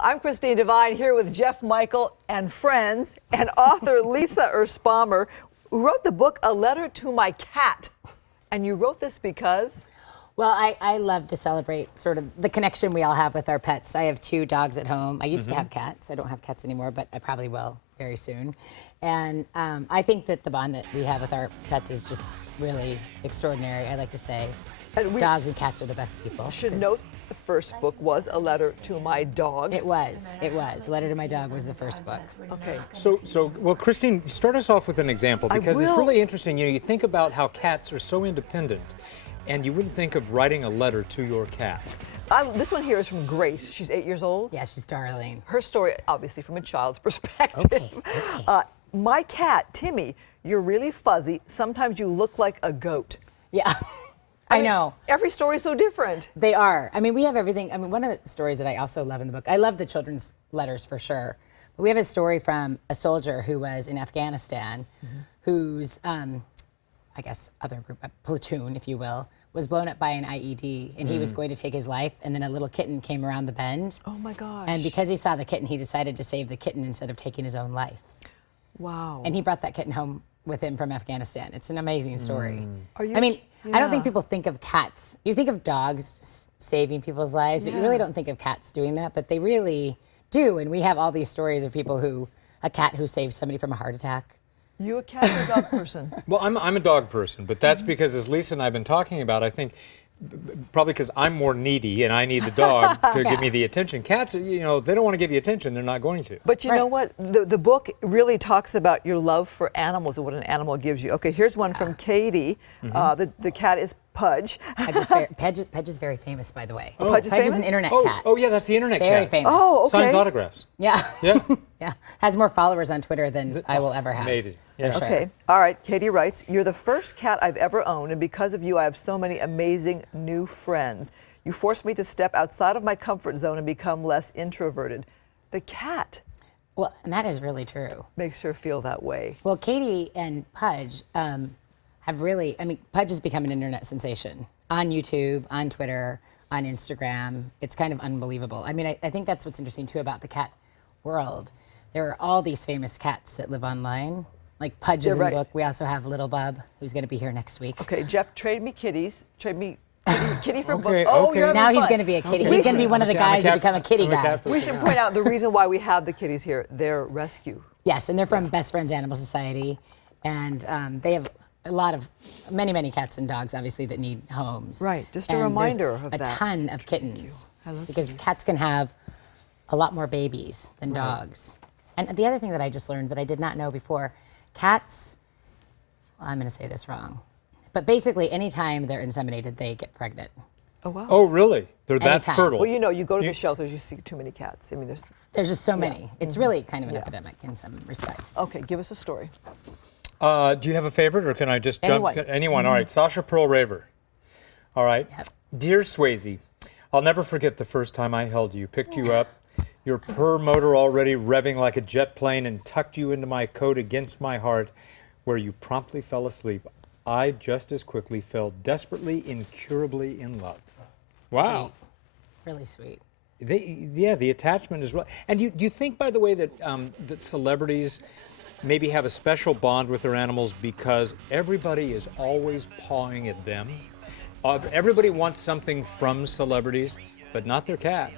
I'm Christine Devine here with Jeff Michael and friends and author Lisa Erspamer, who wrote the book A Letter to My Cat. And you wrote this because? Well, I love to celebrate sort of the connection we all have with our pets. I have 2 dogs at home. I used to have cats. I don't have cats anymore, but I probably will very soon. And I think that the bond that we have with our pets is just really extraordinary. I like to say dogs and cats are the best people. Should note the first book was A Letter to My Dog. It was. A Letter to My Dog was the first book. Okay. Well, Christine, start us off with an example, because it's really interesting. You know, you think about how cats are so independent, and you wouldn't think of writing a letter to your cat. This one here is from Grace. She's 8 years old. Yeah, she's darling. Her story, obviously from a child's perspective. Okay. My cat, Timmy, you're really fuzzy. Sometimes you look like a goat. Yeah. I know. Every story is so different. They are. I mean, we have everything. I mean, one of the stories that I also love in the book, I love the children's letters for sure. But we have a story from a soldier who was in Afghanistan, whose, I guess, other group, a platoon, if you will, was blown up by an IED, and he was going to take his life, and then a little kitten came around the bend. Oh my gosh. And because he saw the kitten, he decided to save the kitten instead of taking his own life. Wow. And he brought that kitten home with him from Afghanistan. It's an amazing story. Are you, I mean, I don't think people think of cats. You think of dogs saving people's lives, but you really don't think of cats doing that, but they really do. And we have all these stories of people who, a cat who saved somebody from a heart attack. You a cat or a dog person? Well, I'm a dog person, but that's because, as Lisa and I have been talking about, I think probably because I'm more needy and I need the dog to give me the attention. Cats, you know, they don't want to give you attention, they're not going to. But you know what? The book really talks about your love for animals and what an animal gives you. Okay, here's one from Katie. The cat is Pudge. Pudge is very famous, by the way. Oh. Pudge is famous? an internet cat. Oh, yeah, that's the internet cat. Very famous. Oh, okay. Signs autographs. Yeah. Yeah. Yeah. Has more followers on Twitter than I will ever have. Amazing. For sure. Okay, all right, Katie writes, you're the first cat I've ever owned, and because of you, I have so many amazing new friends. You forced me to step outside of my comfort zone and become less introverted. The cat Well, and that is really true. makes her feel that way. Well, Katie and Pudge have really, I mean, Pudge has become an internet sensation on YouTube, on Twitter, on Instagram. It's kind of unbelievable. I mean, I think that's what's interesting, too, about the cat world. There are all these famous cats that live online. Like Pudge is in the book. We also have Little Bub, who's going to be here next week. Okay, Jeff, trade me kitties. Trade me kitty for book. Okay, Oh, okay. you're having Now he's fun. going to be a kitty. He's going to be one of the guys who become a kitty guy. We should point out the reason why we have the kitties here. They're rescue. Yes, and they're from Best Friends Animal Society. And they have a lot of, many cats and dogs, obviously, that need homes. Right, just a And reminder there's of a that. ton of kittens. I love because cats can have a lot more babies than dogs. And the other thing that I just learned that I did not know before, cats, well, I'm going to say this wrong, but basically anytime they're inseminated, they get pregnant. Oh, wow. Oh, really? They're that Anytime. fertile? Well, you know, you go to the shelters, you see too many cats. I mean, There's just so many. It's really kind of an epidemic in some respects. Okay, give us a story. Do you have a favorite, or can I just jump? Anyone. All right, Sasha Pearl Raver. All right. Yep. Dear Swayze, I'll never forget the first time I held you, picked you up, your purr motor already revving like a jet plane, and tucked you into my coat against my heart, where you promptly fell asleep. I just as quickly fell desperately, incurably in love. Wow. Sweet. Really sweet. The attachment is real. And do you think, by the way, that that celebrities maybe have a special bond with their animals because everybody is always pawing at them? Everybody wants something from celebrities, but not their cat.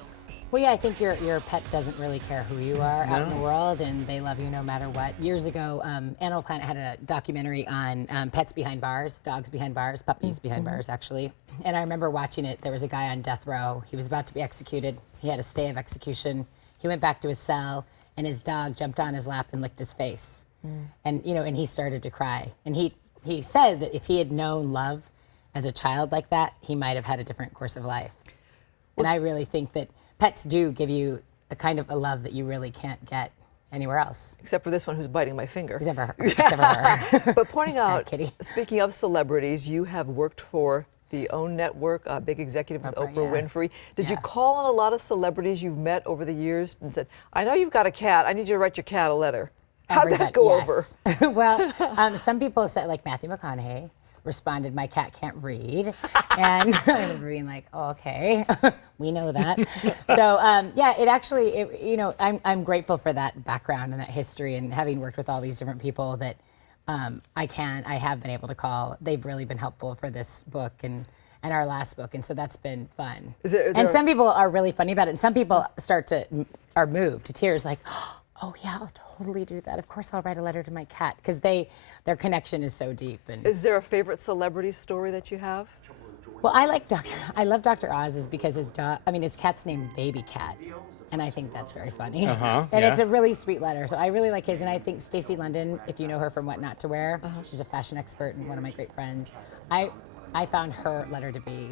Well, yeah, I think your pet doesn't really care who you are out in the world, and they love you no matter what. Years ago, Animal Planet had a documentary on pets behind bars, dogs behind bars, puppies behind bars, actually. And I remember watching it. There was a guy on death row. He was about to be executed. He had a stay of execution. He went back to his cell, and his dog jumped on his lap and licked his face. And and he started to cry. And he said that if he had known love as a child like that, he might have had a different course of life. And I really think that pets do give you a kind of a love that you really can't get anywhere else. Except for this one who's biting my finger. Except for her. Except for her. But pointing out, kitty. speaking of celebrities, you have worked for the OWN network, a big executive with Oprah Winfrey. Did you call on a lot of celebrities you've met over the years and said, I know you've got a cat, I need you to write your cat a letter? How'd that go over? Well, some people said, like Matthew McConaughey responded, "My cat can't read," and I remember being like, "Oh, okay, we know that." So yeah, it actually, you know, I'm grateful for that background and that history, and having worked with all these different people that I have been able to call. They've really been helpful for this book and our last book, and so that's been fun. And some people are really funny about it, and some people are moved to tears, like, "Oh yeah, I'll totally do that. Of course, I'll write a letter to my cat," because their connection is so deep. And Is there a favorite celebrity story that you have? well, I love Dr. Oz's because his cat's named Baby Cat, and I think that's very funny. And it's a really sweet letter, so I really like his. And I think Stacey London, if you know her from What Not to Wear, she's a fashion expert and one of my great friends. I found her letter to be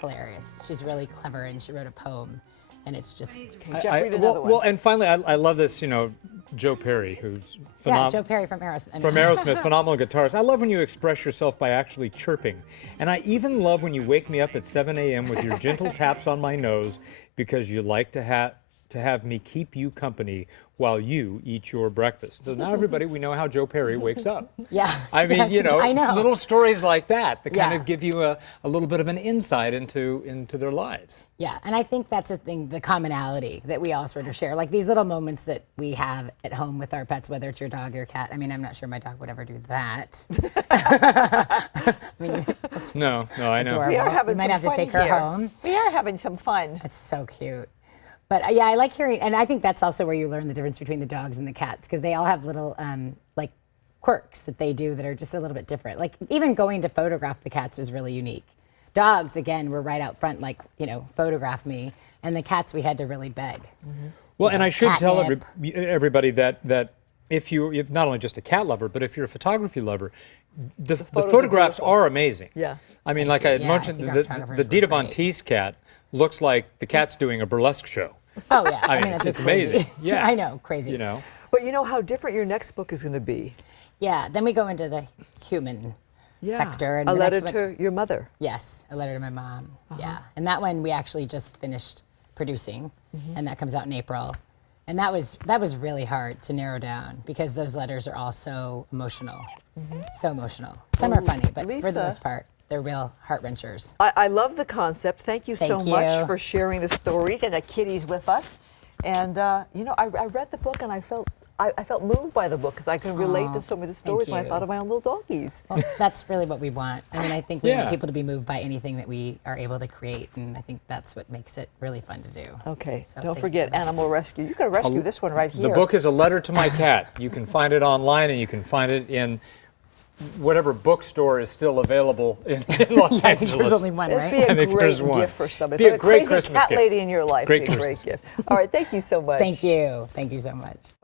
hilarious. She's really clever, and she wrote a poem, and it's just Well, and finally, I love this, you know, Joe Perry, who's Joe Perry from Aerosmith. From Aerosmith, phenomenal guitarist. I love when you express yourself by actually chirping. And I even love when you wake me up at 7 a.m. with your gentle taps on my nose because you like to have me keep you company while you eat your breakfast. So now everybody, we know how Joe Perry wakes up. Yeah. I mean, yes, you know, I know. little stories like that kind of give you a little bit of an insight into their lives. Yeah, and I think that's the commonality that we all sort of share. Like these little moments that we have at home with our pets, whether it's your dog or your cat. I mean, I'm not sure my dog would ever do that. I mean, No, I know. adorable. We might have to take her home. We are having some fun. It's so cute. But yeah, I like hearing, and I think that's also where you learn the difference between the dogs and the cats, because they all have little like quirks that they do that are just a little bit different. Like even going to photograph the cats was really unique. Dogs, again, were right out front, like, you know, photograph me, and the cats we had to really beg. Well, and I should tell catnip. everybody that if you're not only just a cat lover, but if you're a photography lover, the photographs are amazing. Yeah. I mean, like I had mentioned, the Devine cat looks like the cat's doing a burlesque show. Oh yeah, I mean, it's amazing. Yeah, I know, crazy. You know. But you know how different your next book is going to be. Yeah, then we go into the human sector. And a the letter next to your mother. Yes, a letter to my mom. Yeah, and that one we actually just finished producing, and that comes out in April. And that was really hard to narrow down because those letters are all so emotional, so emotional. Some are funny, but for the most part, they're real heart-wrenchers. I love the concept. Thank you so Thank much you. for sharing the stories and the kitties with us. And you know, I read the book and I felt moved by the book because I can relate to so many of the stories when I you. thought of my own little doggies. Well, that's really what we want. I mean, I think we want people to be moved by anything that we are able to create, and I think that's what makes it really fun to do. Okay, So don't thank forget you. Animal Rescue. You can rescue this one right here. The book is A Letter to My Cat. You can find it online, and you can find it in whatever bookstore is still available in Los I think Angeles. there's only one, It'd right? be I a think great there's one. gift for somebody. Be For a the great crazy Christmas cat gift. lady in your life. Great Be a great Christmas. gift. All right, thank you so much. Thank you. Thank you so much.